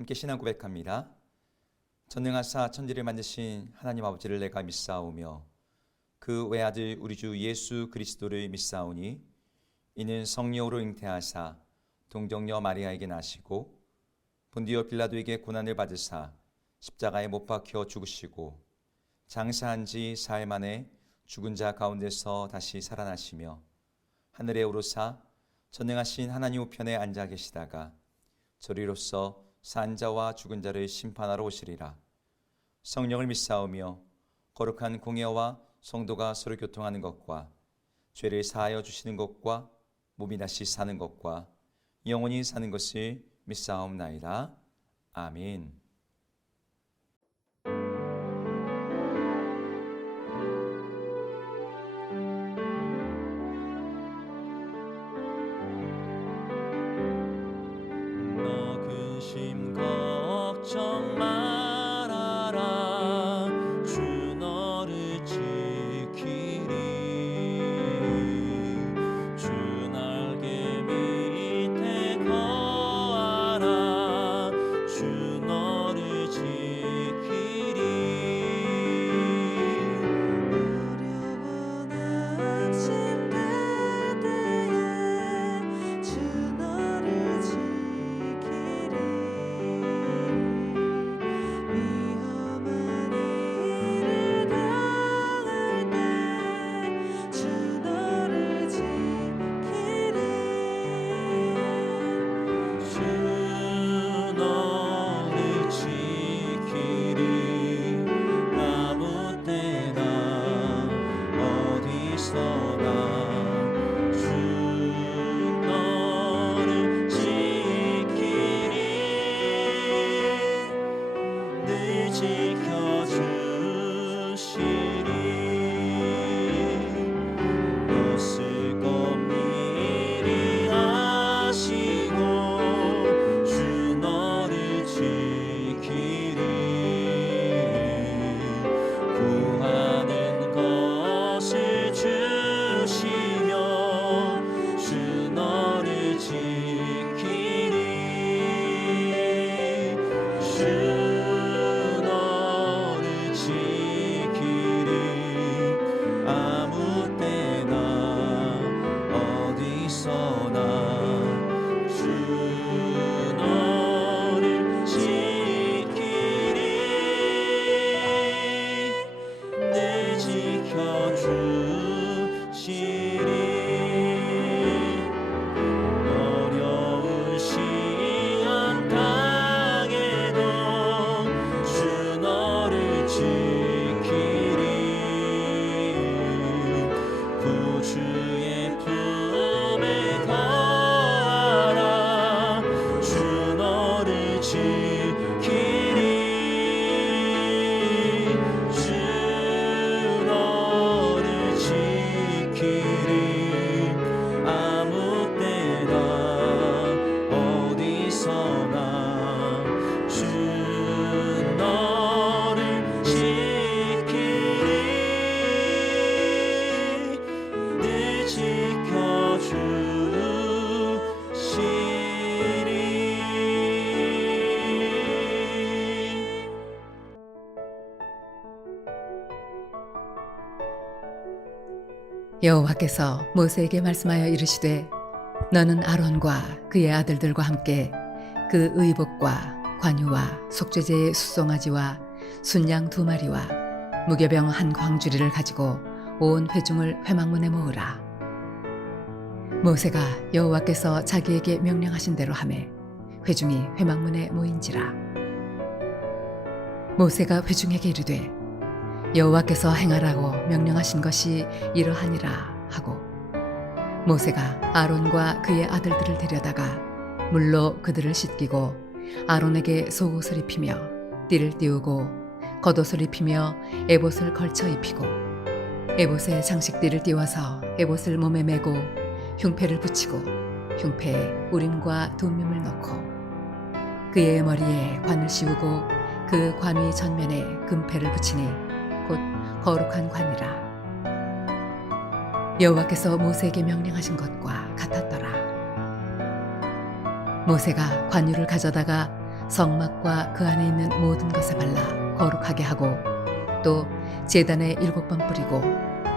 함께 신앙 고백합니다. 전능하사 천지를 만드신 하나님 아버지를 내가 믿사오며 그 외아들 우리 주 예수 그리스도를 믿사오니 이는 성령으로 잉태하사 동정녀 마리아에게 나시고 본디오 빌라도에게 고난을 받으사 십자가에 못 박혀 죽으시고 장사한 지 사흘 만에 죽은 자 가운데서 다시 살아나시며 하늘에 오르사 전능하신 하나님 우편에 앉아 계시다가 저리로서 산 자와 죽은 자를 심판하러 오시리라. 성령을 믿사오며 거룩한 공예와 성도가 서로 교통하는 것과 죄를 사하여 주시는 것과 몸이 다시 사는 것과 영원히 사는 것을 믿사옵나이다. 아멘. 너 근심 걱정 말아라. 주 너를 지키리. 주 날개 밑에 거하라. 주 너를 지키리. 어려운 아침 그대에 주 너를 지키리. 위험한 일을 당할 때 주 너를 지키리. 주 너를 지키리. 아무 때나 어디서나 주 너를 지키리. 늘 지켜주시리. 못쓸 것 미리 아시고 주 너를 지키리. 구하는 것을 주시며 주 너를 지키리. 주 너를 지키리. 아무 때나 어디서나 주 너를 지키리. 늘 지켜주시리. 어려운 시험 당해도 주 너를 지키리. 구주의 품에 거하라. 주 너를 지키리. 주 너를 지키리. 아무 때나 어디서나 주 너를 지키리. 늘 지켜주시리. 여호와께서 모세에게 말씀하여 이르시되 너는 아론과 그의 아들들과 함께 그 의복과 관유와 속죄제의 수송아지와 순양 2마리와 무교병 한 광주리를 가지고 온 회중을 회막문에 모으라. 모세가 여호와께서 자기에게 명령하신 대로 하매 회중이 회막문에 모인지라. 모세가 회중에게 이르되 여호와께서 행하라고 명령하신 것이 이러하니라 하고 모세가 아론과 그의 아들들을 데려다가 물로 그들을 씻기고 아론에게 속옷을 입히며 띠를 띄우고 겉옷을 입히며 에봇을 걸쳐 입히고 에봇에 장식띠를 띄워서 에봇을 몸에 메고 흉패를 붙이고 흉패에 우림과 둠밈을 넣고 그의 머리에 관을 씌우고 그 관 위 전면에 금패를 붙이니 곧 거룩한 관이라. 여호와께서 모세에게 명령하신 것과 같았더라. 모세가 관유를 가져다가 성막과 그 안에 있는 모든 것에 발라 거룩하게 하고 또 제단에 7번 뿌리고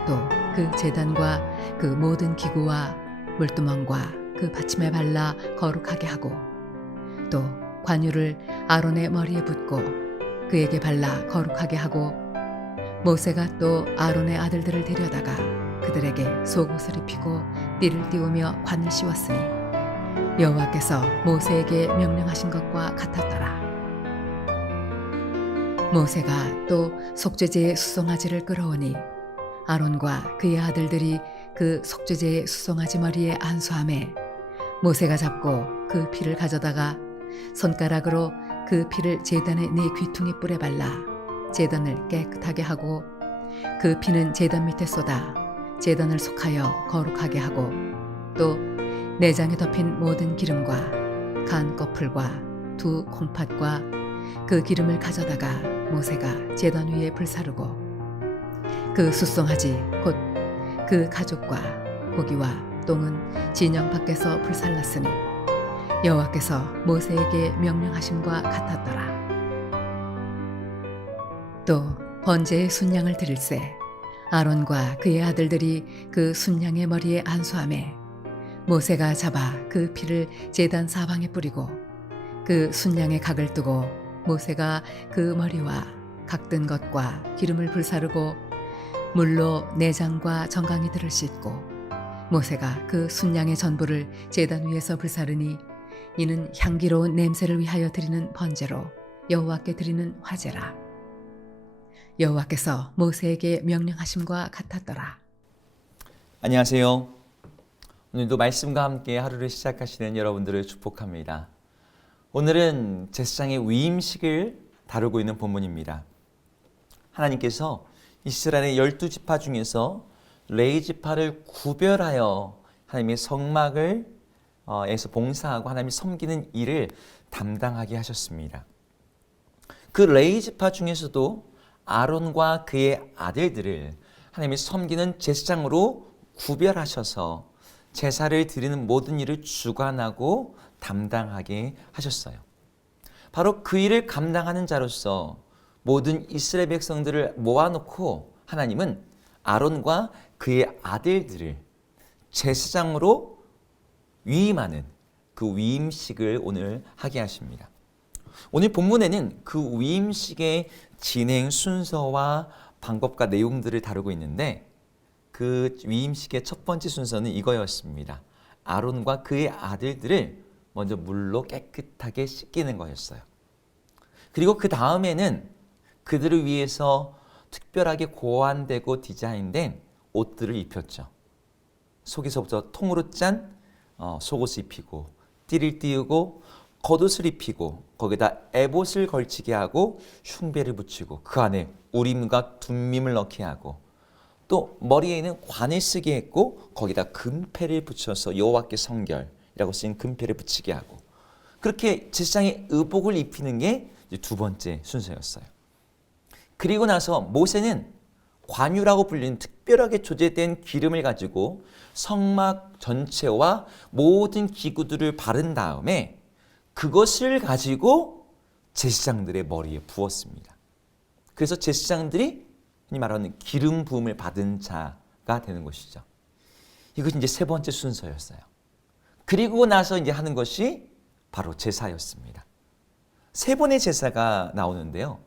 또 그 제단과 그 모든 기구와 물두멍과 그 받침에 발라 거룩하게 하고 또 관유를 아론의 머리에 붓고 그에게 발라 거룩하게 하고 모세가 또 아론의 아들들을 데려다가 그들에게 속옷을 입히고 띠를 띄우며 관을 씌웠으니 여호와께서 모세에게 명령하신 것과 같았더라. 모세가 또 속죄제의 수송아지를 끌어오니 아론과 그의 아들들이 그 속죄제의 수송아지 머리에 안수하매 모세가 잡고 그 피를 가져다가 손가락으로 그 피를 제단의 네 귀퉁이 뿔에 발라 제단을 깨끗하게 하고 그 피는 제단 밑에 쏟아 제단을 속하여 거룩하게 하고 또 내장에 덮인 모든 기름과 간 꺼풀과 두 콩팥과 그 기름을 가져다가 모세가 제단 위에 불사르고 그 수송아지 곧 그 가죽과 고기와 똥은 진영 밖에서 불살랐으니 여호와께서 모세에게 명령하심과 같았더라. 또 번제의 순양을 드릴새 아론과 그의 아들들이 그 순양의 머리에 안수하매 모세가 잡아 그 피를 제단 사방에 뿌리고 그 순양의 각을 뜨고 모세가 그 머리와 각든 것과 기름을 불사르고 물로 내장과 정강이들을 씻고 모세가 그 순양의 전부를 제단 위에서 불사르니 이는 향기로운 냄새를 위하여 드리는 번제로 여호와께 드리는 화제라. 여호와께서 모세에게 명령하심과 같았더라. 안녕하세요. 오늘도 말씀과 함께 하루를 시작하시는 여러분들을 축복합니다. 오늘은 제사장의 위임식을 다루고 있는 본문입니다. 하나님께서 이스라엘의 12지파 중에서 레위지파를 구별하여 하나님의 성막을 에서 봉사하고 하나님을 섬기는 일을 담당하게 하셨습니다. 그 레위지파 중에서도 아론과 그의 아들들을 하나님을 섬기는 제사장으로 구별하셔서 제사를 드리는 모든 일을 주관하고 담당하게 하셨어요. 바로 그 일을 감당하는 자로서 모든 이스라엘 백성들을 모아놓고 하나님은 아론과 그의 아들들을 제사장으로 위임하는 그 위임식을 오늘 하게 하십니다. 오늘 본문에는 그 위임식의 진행 순서와 방법과 내용들을 다루고 있는데 그 위임식의 첫 번째 순서는 이거였습니다. 아론과 그의 아들들을 먼저 물로 깨끗하게 씻기는 거였어요. 그리고 그 다음에는 그들을 위해서 특별하게 고안되고 디자인된 옷들을 입혔죠. 속에서부터 통으로 짠 속옷을 입히고 띠를 띄우고 겉옷을 입히고 거기다 에봇을 걸치게 하고 흉배를 붙이고 그 안에 우림과 둠밈을 넣게 하고 또 머리에 있는 관을 쓰게 했고 거기다 금패를 붙여서 여호와께 성결이라고 쓰인 금패를 붙이게 하고 그렇게 제사장의 의복을 입히는 게 이제 두 번째 순서였어요. 그리고 나서 모세는 관유라고 불리는 특별하게 조제된 기름을 가지고 성막 전체와 모든 기구들을 바른 다음에 그것을 가지고 제사장들의 머리에 부었습니다. 그래서 제사장들이 흔히 말하는 기름 부음을 받은 자가 되는 것이죠. 이것이 이제 세 번째 순서였어요. 그리고 나서 이제 하는 것이 바로 제사였습니다. 세 번의 제사가 나오는데요.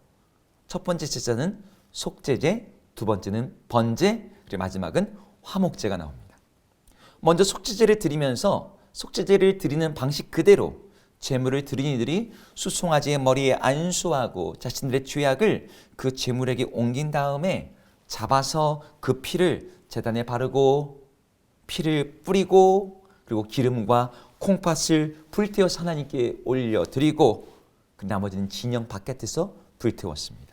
첫 번째 제사는 속죄제, 두 번째는 번제, 그리고 마지막은 화목제가 나옵니다. 먼저 속죄제를 드리면서 속죄제를 드리는 방식 그대로 제물을 드린 이들이 수송아지의 머리에 안수하고 자신들의 죄악을 그 제물에게 옮긴 다음에 잡아서 그 피를 제단에 바르고 피를 뿌리고 그리고 기름과 콩팥을 불태워서 하나님께 올려드리고 그 나머지는 진영 바깥에서 불태웠습니다.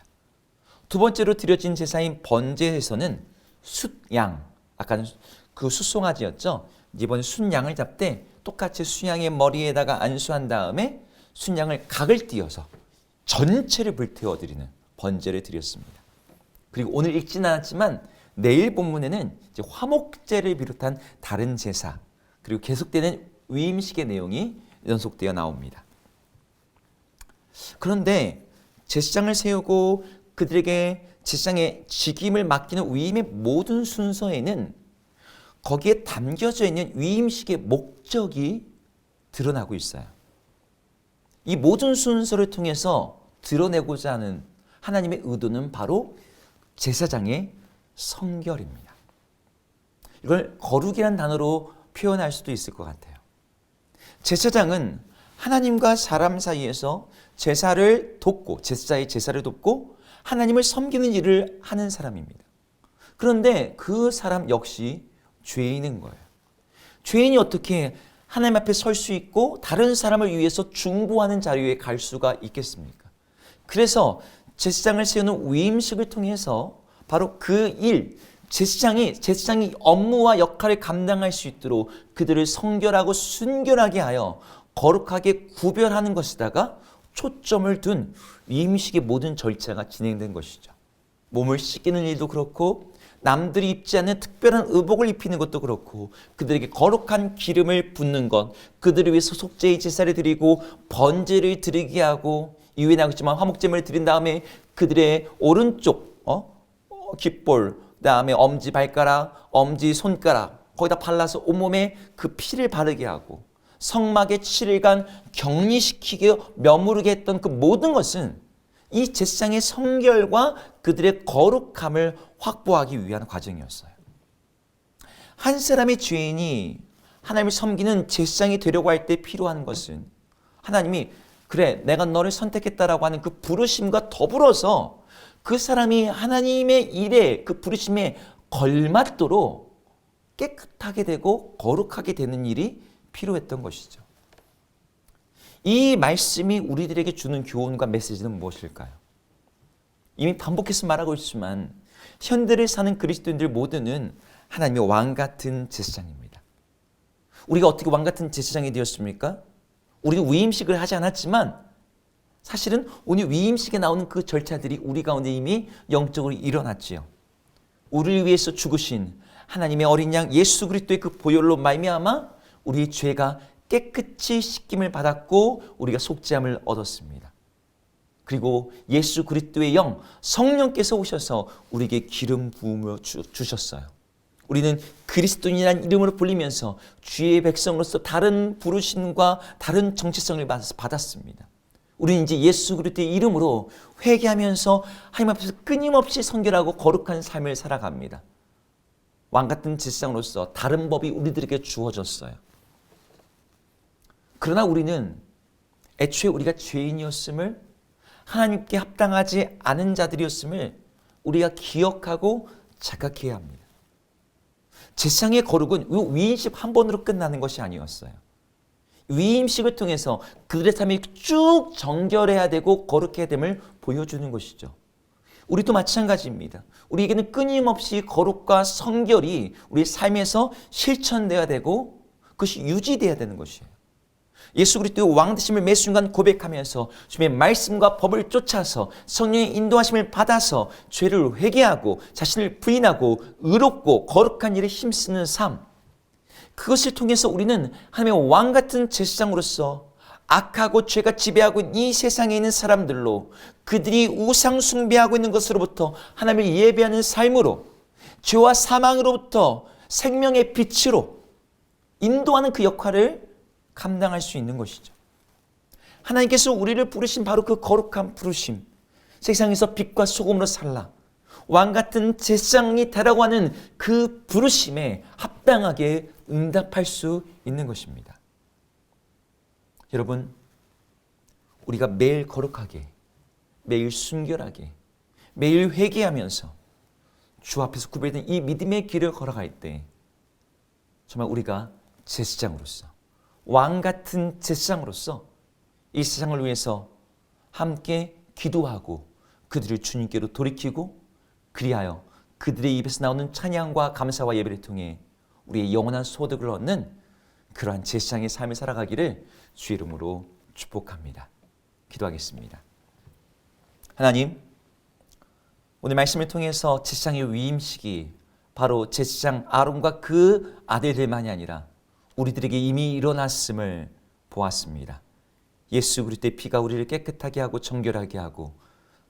두 번째로 드려진 제사인 번제에서는 숫양, 아까는 그 숫송아지였죠. 이번에 숫양을 잡되 똑같이 숫양의 머리에다가 안수한 다음에 숫양을 각을 띄어서 전체를 불태워드리는 번제를 드렸습니다. 그리고 오늘 읽지는 않았지만 내일 본문에는 이제 화목제를 비롯한 다른 제사 그리고 계속되는 위임식의 내용이 연속되어 나옵니다. 그런데 제사장을 세우고 그들에게 제사장의 직임을 맡기는 위임의 모든 순서에는 거기에 담겨져 있는 위임식의 목적이 드러나고 있어요. 이 모든 순서를 통해서 드러내고자 하는 하나님의 의도는 바로 제사장의 성결입니다. 이걸 거룩이라는 단어로 표현할 수도 있을 것 같아요. 제사장은 하나님과 사람 사이에서 제사를 돕고, 제사자의 제사를 돕고 하나님을 섬기는 일을 하는 사람입니다. 그런데 그 사람 역시 죄인인 거예요. 죄인이 어떻게 하나님 앞에 설 수 있고 다른 사람을 위해서 중보하는 자리에 갈 수가 있겠습니까? 그래서 제사장을 세우는 위임식을 통해서 바로 그 일, 제사장이 업무와 역할을 감당할 수 있도록 그들을 성결하고 순결하게 하여 거룩하게 구별하는 것에다가 초점을 둔 위임식의 모든 절차가 진행된 것이죠. 몸을 씻기는 일도 그렇고 남들이 입지 않는 특별한 의복을 입히는 것도 그렇고 그들에게 거룩한 기름을 붓는 것, 그들을 위해서 속죄의 제사를 드리고 번제를 드리게 하고 이후에 나오겠지만 화목제물을 드린 다음에 그들의 오른쪽 귓볼, 그다음에 엄지 발가락, 엄지 손가락 거기다 발라서 온몸에 그 피를 바르게 하고 성막에 7일간 격리시키게 머무르게 했던 그 모든 것은 이 제사장의 성결과 그들의 거룩함을 확보하기 위한 과정이었어요. 한 사람의 죄인이 하나님을 섬기는 제사장이 되려고 할 때 필요한 것은 하나님이 그래 내가 너를 선택했다라고 하는 그 부르심과 더불어서 그 사람이 하나님의 일에 그 부르심에 걸맞도록 깨끗하게 되고 거룩하게 되는 일이 필요했던 것이죠. 이 말씀이 우리들에게 주는 교훈과 메시지는 무엇일까요? 이미 반복해서 말하고 있지만 현대를 사는 그리스도인들 모두는 하나님의 왕 같은 제사장입니다. 우리가 어떻게 왕 같은 제사장이 되었습니까? 우리는 위임식을 하지 않았지만 사실은 오늘 위임식에 나오는 그 절차들이 우리 가운데 이미 영적으로 일어났지요. 우리를 위해서 죽으신 하나님의 어린 양 예수 그리스도의 그 보혈로 말미암아 우리의 죄가 깨끗이 씻김을 받았고 우리가 속죄함을 얻었습니다. 그리고 예수 그리스도의 영 성령께서 오셔서 우리에게 기름 부음을 주셨어요. 우리는 그리스도인이라는 이름으로 불리면서 주의 백성으로서 다른 부르심과 다른 정체성을 받았습니다. 우리는 이제 예수 그리스도의 이름으로 회개하면서 하나님 앞에서 끊임없이 성결하고 거룩한 삶을 살아갑니다. 왕 같은 제사장으로서 다른 법이 우리들에게 주어졌어요. 그러나 우리는 애초에 우리가 죄인이었음을 하나님께 합당하지 않은 자들이었음을 우리가 기억하고 자각해야 합니다. 제사장의 거룩은 위임식 한 번으로 끝나는 것이 아니었어요. 위임식을 통해서 그들의 삶이 쭉 정결해야 되고 거룩해야 됨을 보여주는 것이죠. 우리도 마찬가지입니다. 우리에게는 끊임없이 거룩과 성결이 우리 삶에서 실천돼야 되고 그것이 유지돼야 되는 것이에요. 예수 그리스도의 왕 되심을 매 순간 고백하면서 주님의 말씀과 법을 쫓아서 성령의 인도하심을 받아서 죄를 회개하고 자신을 부인하고 의롭고 거룩한 일에 힘쓰는 삶, 그것을 통해서 우리는 하나님의 왕 같은 제사장으로서 악하고 죄가 지배하고 있는 이 세상에 있는 사람들로 그들이 우상 숭배하고 있는 것으로부터 하나님을 예배하는 삶으로 죄와 사망으로부터 생명의 빛으로 인도하는 그 역할을 감당할 수 있는 것이죠. 하나님께서 우리를 부르신 바로 그 거룩한 부르심, 세상에서 빛과 소금으로 살라 왕 같은 제사장이 되라고 하는 그 부르심에 합당하게 응답할 수 있는 것입니다. 여러분, 우리가 매일 거룩하게, 매일 순결하게, 매일 회개하면서 주 앞에서 구별된 이 믿음의 길을 걸어갈 때 정말 우리가 제사장으로서, 왕 같은 제사장으로서 이 세상을 위해서 함께 기도하고 그들을 주님께로 돌이키고 그리하여 그들의 입에서 나오는 찬양과 감사와 예배를 통해 우리의 영원한 소득을 얻는 그러한 제사장의 삶을 살아가기를 주의 이름으로 축복합니다. 기도하겠습니다. 하나님, 오늘 말씀을 통해서 제사장의 위임식이 바로 제사장 아론과 그 아들들만이 아니라 우리들에게 이미 일어났음을 보았습니다. 예수 그리스도의 피가 우리를 깨끗하게 하고 정결하게 하고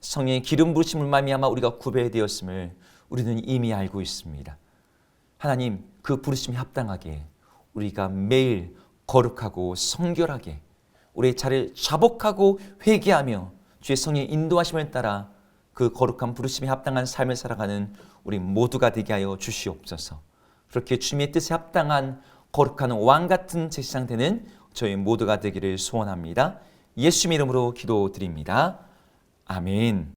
성령의 기름 부으심을 말미암아 우리가 구별되었음을 우리는 이미 알고 있습니다. 하나님, 그 부르심에 합당하게 우리가 매일 거룩하고 성결하게 우리의 자리를 자복하고 회개하며 주의 성령의 인도하심을 따라 그 거룩한 부르심에 합당한 삶을 살아가는 우리 모두가 되게 하여 주시옵소서. 그렇게 주님의 뜻에 합당한 거룩한 왕 같은 제사장 되는 저희 모두가 되기를 소원합니다. 예수 이름으로 기도드립니다. 아멘.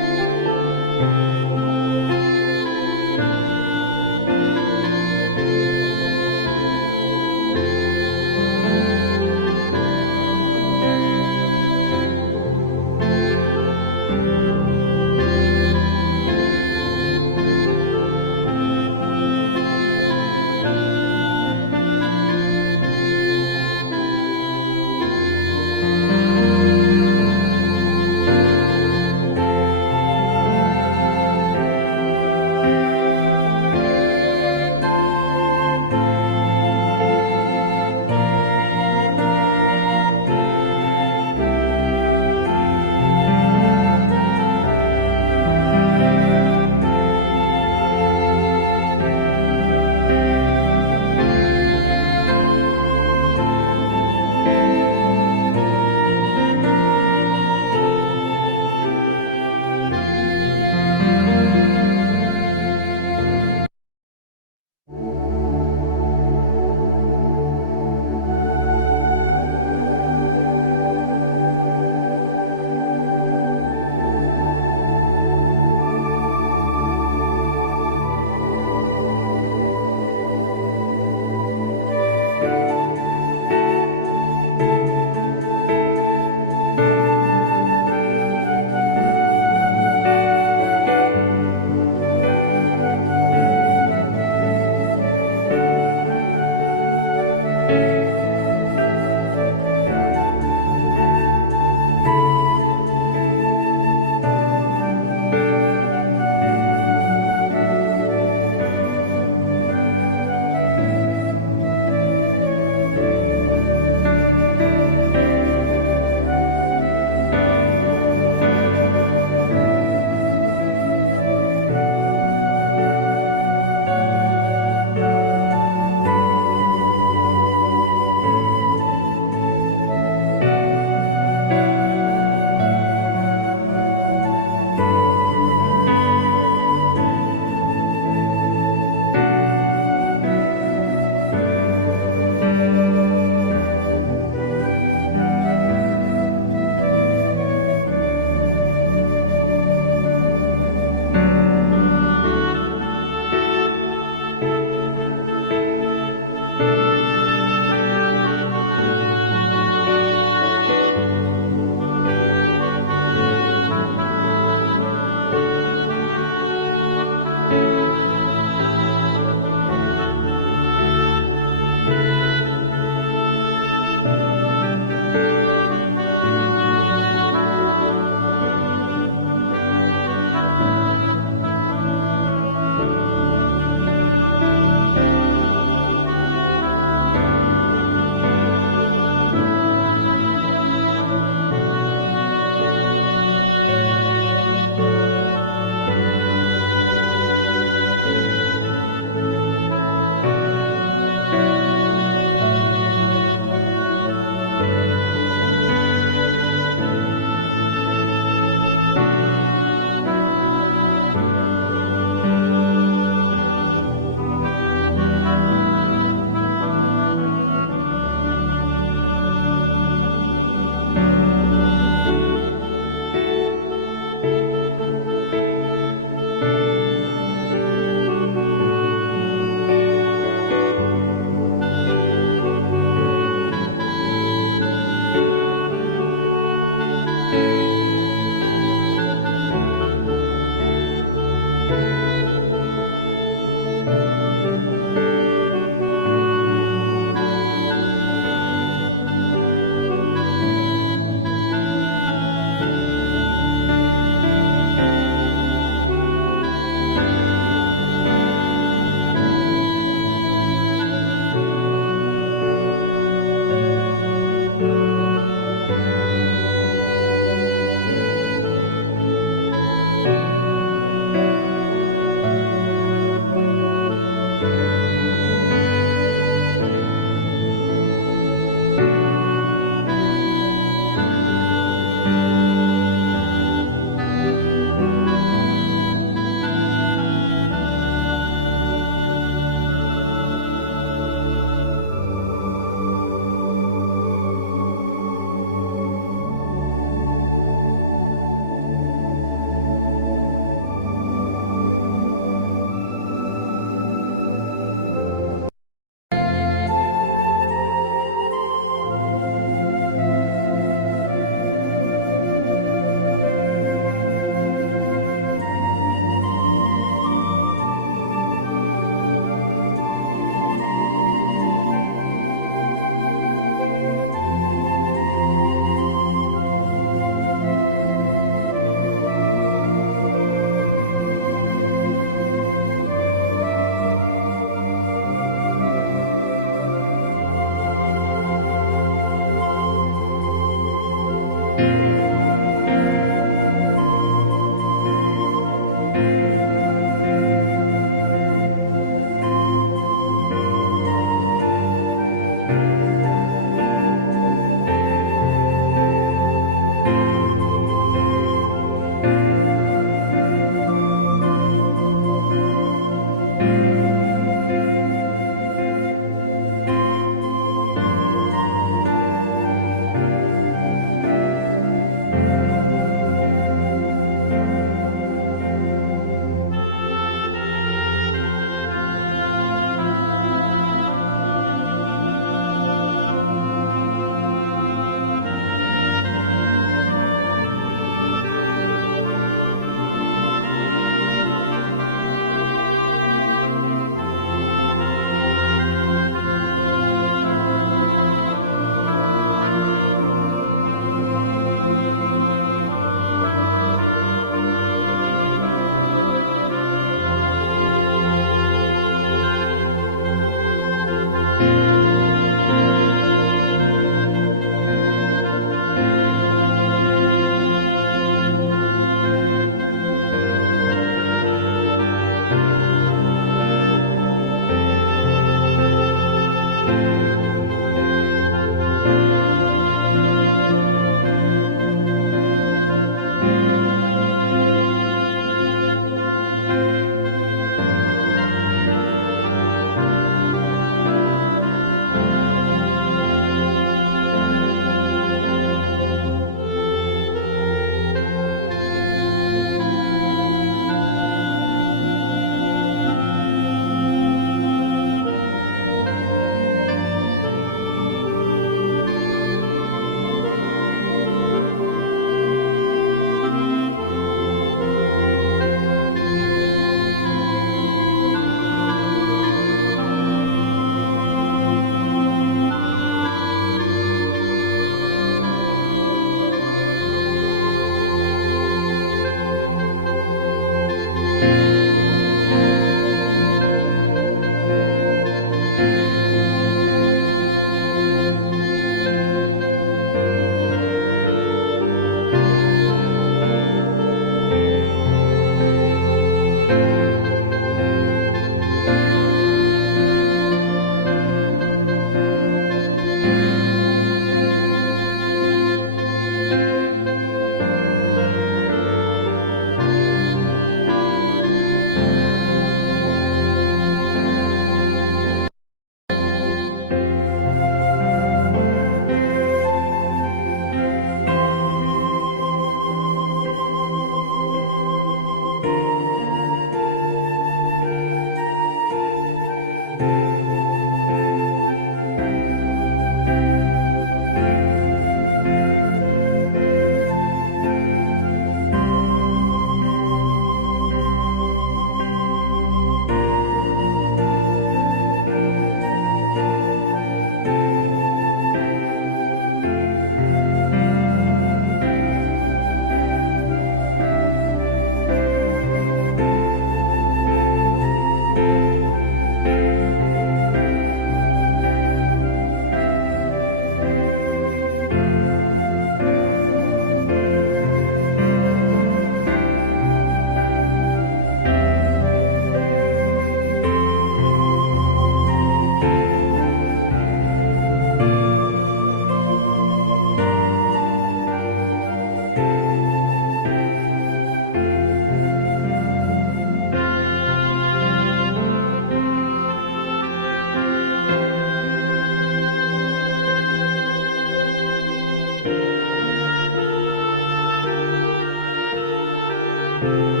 주